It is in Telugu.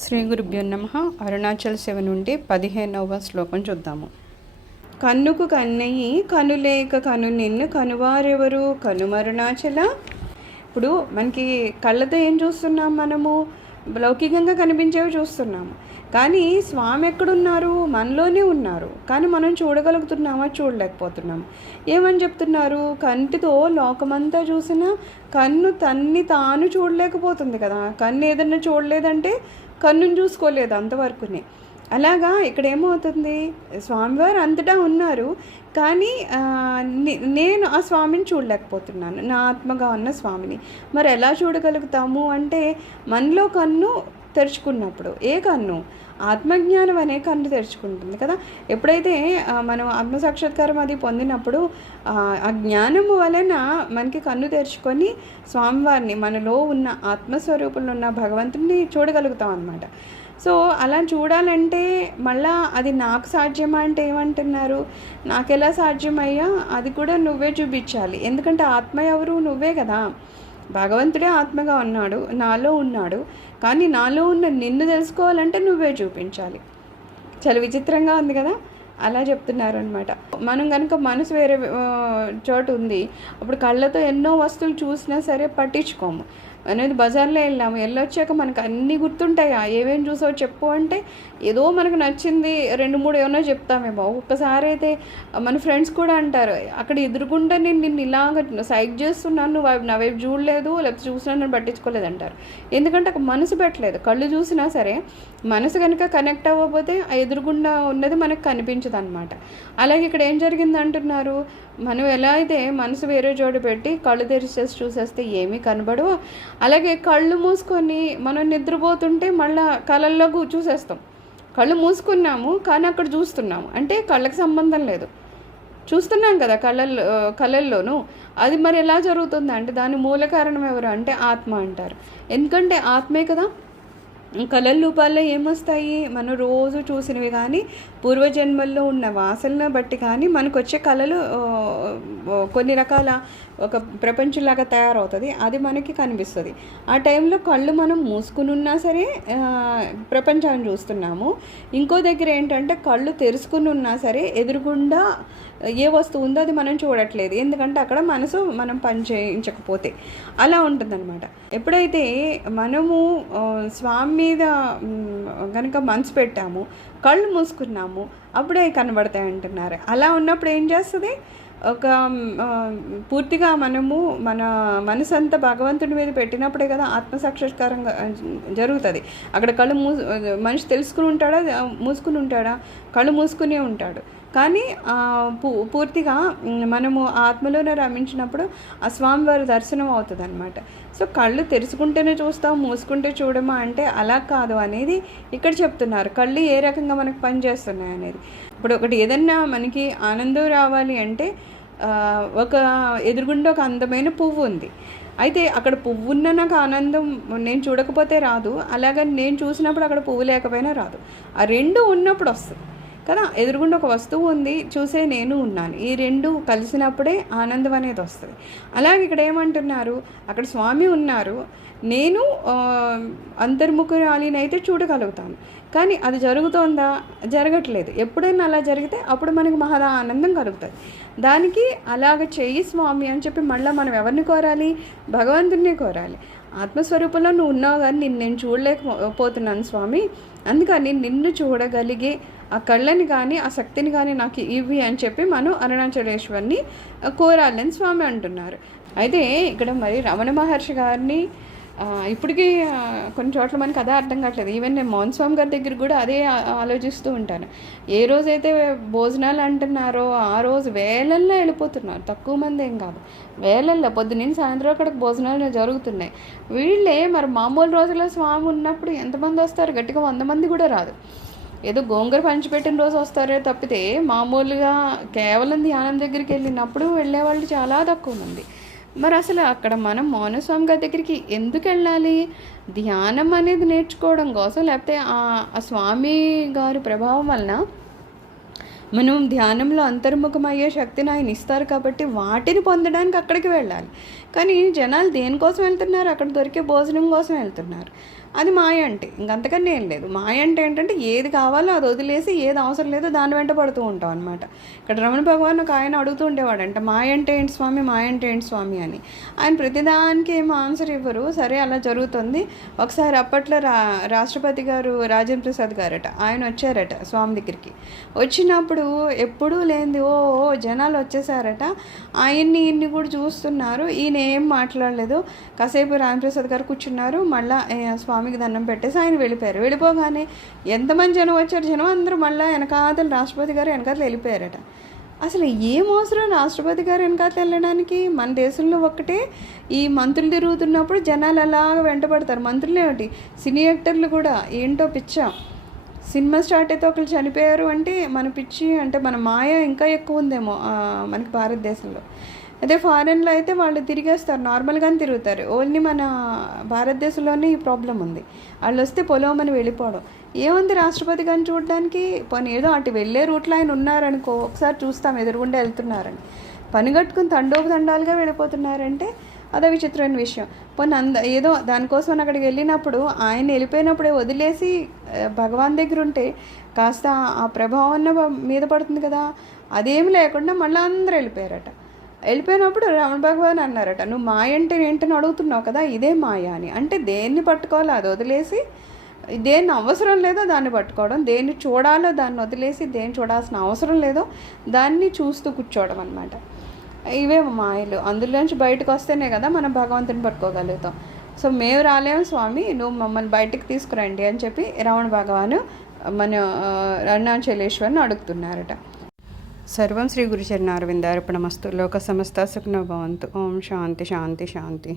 శ్రీ గురుభ్యో నమః. అరుణాచల్ 7 నుండి 15వ శ్లోకం చూద్దాము. కన్నుకు కన్నయ్యి కనులేక కను నిన్ను కనువారెవరు కనుమరుణాచల. ఇప్పుడు మనకి కళ్ళతో ఏం చూస్తున్నాం, మనము లౌకికంగా కనిపించేవి చూస్తున్నాము. కానీ స్వామి ఎక్కడున్నారు? మనలోనే ఉన్నారు. కానీ మనం చూడగలుగుతున్నామా? చూడలేకపోతున్నాము. ఏమని చెప్తున్నారు? కంటితో లోకమంతా చూసినా కన్ను తన్ని తాను చూడలేకపోతుంది కదా. కన్ను ఏదన్నా చూడలేదంటే కన్నుని చూసుకోలేదు అంతవరకునే. అలాగా ఇక్కడ ఏమవుతుంది, స్వామివారు అంతటా ఉన్నారు, కానీ నేను ఆ స్వామిని చూడలేకపోతున్నాను, నా ఆత్మగా ఉన్న స్వామిని. మరి ఎలా చూడగలుగుతాము అంటే మనలో కన్ను తెరుచుకున్నప్పుడు. ఏ కన్ను? ఆత్మజ్ఞానం అనే కన్ను తెరుచుకుంటుంది కదా. ఎప్పుడైతే మనం ఆత్మసాక్షాత్కారం అది పొందినప్పుడు ఆ జ్ఞానము వలన మనకి కన్ను తెరుచుకొని స్వామివారిని, మనలో ఉన్న ఆత్మస్వరూపంలో ఉన్న భగవంతుడిని చూడగలుగుతాం అన్నమాట. సో అలా చూడాలంటే మళ్ళా అది నాకు సాధ్యమా అంటే ఏమంటున్నారు? నాకెలా సాధ్యమయ్యా? అది కూడా నువ్వే చూపించాలి. ఎందుకంటే ఆత్మ ఎవరు? నువ్వే కదా. భగవంతుడే ఆత్మగా ఉన్నాడు, నాలో ఉన్నాడు. కానీ నాలో ఉన్న నిన్ను తెలుసుకోవాలంటే నువ్వే చూపించాలి. చాలా విచిత్రంగా ఉంది కదా. అలా చెప్తున్నారు అనమాట. మనం కనుక మనసు వేరే చోటు ఉంది, అప్పుడు కళ్ళతో ఎన్నో వస్తువులు చూసినా సరే పట్టించుకోము. అనేది బజార్లో వెళ్ళొచ్చాక మనకు అన్నీ గుర్తుంటాయా? ఏమేమి చూసావో చెప్పు అంటే ఏదో మనకు నచ్చింది 2-3 ఏమన్నా చెప్తామేమో. ఒక్కసారి అయితే మన ఫ్రెండ్స్ కూడా అంటారు, అక్కడ ఎదురుకుండా నేను నిన్ను ఇలాగ సైక్ చేస్తున్నాను, నువ్వు నా వైపు చూడలేదు, లేకపోతే చూసినా నన్ను పట్టించుకోలేదు అంటారు. ఎందుకంటే అక్కడ మనసు పెట్టలేదు. కళ్ళు చూసినా సరే మనసు కనుక కనెక్ట్ అవ్వకపోతే ఆ ఎదురుగుండా ఉన్నది మనకు కనిపించదు అనమాట. అలాగే ఇక్కడ ఏం జరిగింది అంటున్నారు, మనం ఎలా అయితే మనసు వేరే చోటు పెట్టి కళ్ళు తెరిచేసి చూసేస్తే ఏమీ కనబడవు, అలాగే కళ్ళు మూసుకొని మనం నిద్రపోతుంటే మళ్ళీ కళల్లో చూసేస్తాం. కళ్ళు మూసుకున్నాము కానీ అక్కడ చూస్తున్నాము అంటే కళ్ళకి సంబంధం లేదు, చూస్తున్నాం కదా కళల్లోనూ. అది మరి ఎలా జరుగుతుంది అంటే దాని మూల కారణం ఎవరు అంటే ఆత్మ అంటారు. ఎందుకంటే ఆత్మే కదా. కళల రూపాల్లో ఏమొస్తాయి? మనం రోజు చూసినవి కానీ పూర్వజన్మల్లో ఉన్న వాసనను బట్టి కానీ మనకు వచ్చే కళలు కొన్ని రకాల ఒక ప్రపంచంలాగా తయారవుతుంది, అది మనకి కనిపిస్తుంది. ఆ టైంలో కళ్ళు మనం మూసుకుని ఉన్నా సరే ప్రపంచాన్ని చూస్తున్నాము. ఇంకో దగ్గర ఏంటంటే కళ్ళు తెరుచుకుని ఉన్నా సరే ఎదురుగుండా ఏ వస్తువు ఉందో అది మనం చూడట్లేదు, ఎందుకంటే అక్కడ మనసు మనం పని చేయించకపోతే అలా ఉంటుందన్నమాట. ఎప్పుడైతే మనము స్వామి మీద కనుక మనసు పెట్టాము, కళ్ళు మూసుకున్నాము, అప్పుడే కనబడతాయి అంటున్నారు. అలా ఉన్నప్పుడు ఏం చేస్తుంది? ఒక పూర్తిగా మనము మన మనసు అంతా భగవంతుడి మీద పెట్టినప్పుడే కదా ఆత్మసాక్షాత్కారంగా జరుగుతుంది. అక్కడ కళ్ళు మనిషి తెలుసుకుని ఉంటాడా, మూసుకుని ఉంటాడా? కళ్ళు మూసుకునే ఉంటాడు. కానీ పూర్తిగా మనము ఆత్మలోనే రమించినప్పుడు ఆ స్వామివారి దర్శనం అవుతుంది అనమాట. సో కళ్ళు తెరుచుకుంటేనే చూస్తాం, మూసుకుంటే చూడమా అంటే అలా కాదు అనేది ఇక్కడ చెప్తున్నారు. కళ్ళు ఏ రకంగా మనకు పనిచేస్తున్నాయి అనేది. ఇప్పుడు ఒకటి ఏదన్నా మనకి ఆనందం రావాలి అంటే ఒక ఎదురుగుండా ఒక అందమైన పువ్వు ఉంది, అయితే అక్కడ పువ్వు ఉన్న నాకు ఆనందం నేను చూడకపోతే రాదు, అలాగని నేను చూసినప్పుడు అక్కడ పువ్వు లేకపోయినా రాదు. ఆ రెండు ఉన్నప్పుడు వస్తుంది కదా. ఎదురుగుండా ఒక వస్తువు ఉంది, చూసే నేను ఉన్నాను, ఈ రెండు కలిసినప్పుడే ఆనందం అనేది వస్తుంది. అలాగే ఇక్కడ ఏమంటున్నారు, అక్కడ స్వామి ఉన్నారు, నేను అంతర్ముఖురాలినైతే చూడగలుగుతాను, కానీ అది జరుగుతోందా? జరగట్లేదు. ఎప్పుడైనా అలా జరిగితే అప్పుడు మనకి మహా ఆనందం కలుగుతుంది. దానికి అలాగ చెయ్యి స్వామి అని చెప్పి మళ్ళీ మనం ఎవరిని కోరాలి? భగవంతుడిని కోరాలి. ఆత్మస్వరూపంలో నువ్వు ఉన్నావు కానీ నేను చూడలేకపోతున్నాను స్వామి, అందుకని నిన్ను చూడగలిగే ఆ కళ్ళని కానీ ఆ శక్తిని కానీ నాకు ఇవి అని చెప్పి మనం అరుణాచలేశ్వరిని కోరాలని స్వామి అంటున్నారు. అయితే ఇక్కడ మరి రమణ మహర్షి గారిని ఇప్పటికీ కొన్ని చోట్ల మనకి అదే అర్థం కావట్లేదు. ఈవెన్ నేను మోహన్ స్వామి గారి దగ్గర కూడా అదే ఆలోచిస్తూ ఉంటాను. ఏ రోజైతే భోజనాలు అంటున్నారో ఆ రోజు వేలల్లో వెళ్ళిపోతున్నారు, తక్కువ మంది ఏం కాదు, వేలల్లో పొద్దున్న సాయంత్రం అక్కడికి భోజనాలు జరుగుతున్నాయి. వీళ్ళే మరి మామూలు రోజుల్లో స్వామి ఉన్నప్పుడు ఎంతమంది వస్తారు? గట్టిగా 100 మంది కూడా రాదు. ఏదో గోంగూర పంచిపెట్టిన రోజు వస్తారే తప్పితే మామూలుగా కేవలం ధ్యానం దగ్గరికి వెళ్ళినప్పుడు వెళ్ళేవాళ్ళు చాలా తక్కువ మంది. మరి అసలు అక్కడ మనం మౌనస్వామి గారి దగ్గరికి ఎందుకు వెళ్ళాలి? ధ్యానం అనేది నేర్చుకోవడం కోసం, లేకపోతే ఆ స్వామి గారి ప్రభావం వలన మనం ధ్యానంలో అంతర్ముఖమయ్యే శక్తిని ఆయన ఇస్తారు కాబట్టి వాటిని పొందడానికి అక్కడికి వెళ్ళాలి. కానీ జనాలు దేనికోసం వెళ్తున్నారు? అక్కడ దొరికే భోజనం కోసం వెళ్తున్నారు. అది మాయ అంటే. ఇంకంతకన్నా ఏం లేదు. మాయ అంటే ఏంటంటే ఏది కావాలో అది వదిలేసి ఏది అవసరం లేదో దాని వెంట పడుతూ ఉంటాం అనమాట. ఇక్కడ రమణ భగవాన్ ఒక ఆయన అడుగుతూ ఉండేవాడంట, మాయ అంటే ఏంటి స్వామి, మాయ అంటే ఏంటి స్వామి అని. ఆయన ప్రతిదానికి ఏం ఆన్సర్ ఇవ్వరు. సరే అలా జరుగుతుంది. ఒకసారి అప్పట్లో రాష్ట్రపతి గారు రాజేంద్ర ప్రసాద్ గారట, ఆయన వచ్చారట స్వామి దగ్గరికి. వచ్చినప్పుడు ఎప్పుడూ లేనిది ఓ జనాలు వచ్చేసారట. ఆయన్ని ఇన్ని కూడా చూస్తున్నారు. ఈయన ఏం మాట్లాడలేదు. కాసేపు రామప్రసాద్ గారు కూర్చున్నారు. మళ్ళీ స్వామికి దండం పెట్టేసి ఆయన వెళ్ళిపోయారు. వెళ్ళిపోగానే ఎంతమంది జనం వచ్చారు, జనం అందరూ మళ్ళీ వెనకాతలు రాష్ట్రపతి గారు వెనకాతలు వెళ్ళిపోయారట. అసలు ఏం అవసరం రాష్ట్రపతి గారు వెనకాతలు వెళ్ళడానికి? మన దేశంలో ఒక్కటే ఈ మంత్రులు తిరుగుతున్నప్పుడు జనాలు అలాగ వెంటబడతారు. మంత్రులు ఏమిటి, సినీ యాక్టర్లు కూడా ఏంటో పిచ్చా. సినిమా స్టార్ట్ అయితే ఒకరు చనిపోయారు అంటే మన పిచ్చి అంటే మన మాయ ఇంకా ఎక్కువ ఉందేమో మనకి భారతదేశంలో. అదే ఫారెన్లో అయితే వాళ్ళు తిరిగేస్తారు, నార్మల్గానే తిరుగుతారు. ఓన్లీ మన భారతదేశంలోనే ఈ ప్రాబ్లం ఉంది. వాళ్ళు వస్తే పొలమని వెళ్ళిపోవడం. ఏముంది రాష్ట్రపతి గారిని చూడడానికి? పోనీ ఏదో అటు వెళ్ళే రూట్లో ఆయన ఉన్నారనుకో, ఒకసారి చూస్తాం ఎదురుగుండా వెళ్తున్నారని. పని కట్టుకుని తండోపతండాలుగా వెళ్ళిపోతున్నారంటే అదే విచిత్రమైన విషయం. పోనీ ఏదో దానికోసం అక్కడికి వెళ్ళినప్పుడు ఆయన వెళ్ళిపోయినప్పుడే వదిలేసి భగవాన్ దగ్గర ఉంటే కాస్త ఆ ప్రభావం మీద పడుతుంది కదా. అదేమి లేకుండా మళ్ళీ అందరూ వెళ్ళిపోయారట. వెళ్ళిపోయినప్పుడు రమణ భగవాన్ అన్నారట, నువ్వు మాయ అంటే ఏంటని అడుగుతున్నావు కదా, ఇదే మాయ అని. అంటే దేన్ని పట్టుకోవాలో అది వదిలేసి, దేన్ని అవసరం లేదో దాన్ని పట్టుకోవడం, దేన్ని చూడాలో దాన్ని వదిలేసి దేన్ని చూడాల్సిన అవసరం లేదో దాన్ని చూస్తూ కూర్చోవడం అనమాట. ఇవే మాయలు. అందులోంచి బయటకు వస్తేనే కదా మనం భగవంతుని పట్టుకోగలుగుతాం. సో మేము రాలేము స్వామి, నువ్వు మమ్మల్ని బయటికి తీసుకురండి అని చెప్పి రమణ భగవాను మన అరుణాచలేశ్వరిని అడుగుతున్నారట. సర్వం శ్రీ గురుచరణారవిందార్పణమస్తు. లోక సమస్త సుఖినో భవంతు. ఓం శాంతి శాంతి శాంతి.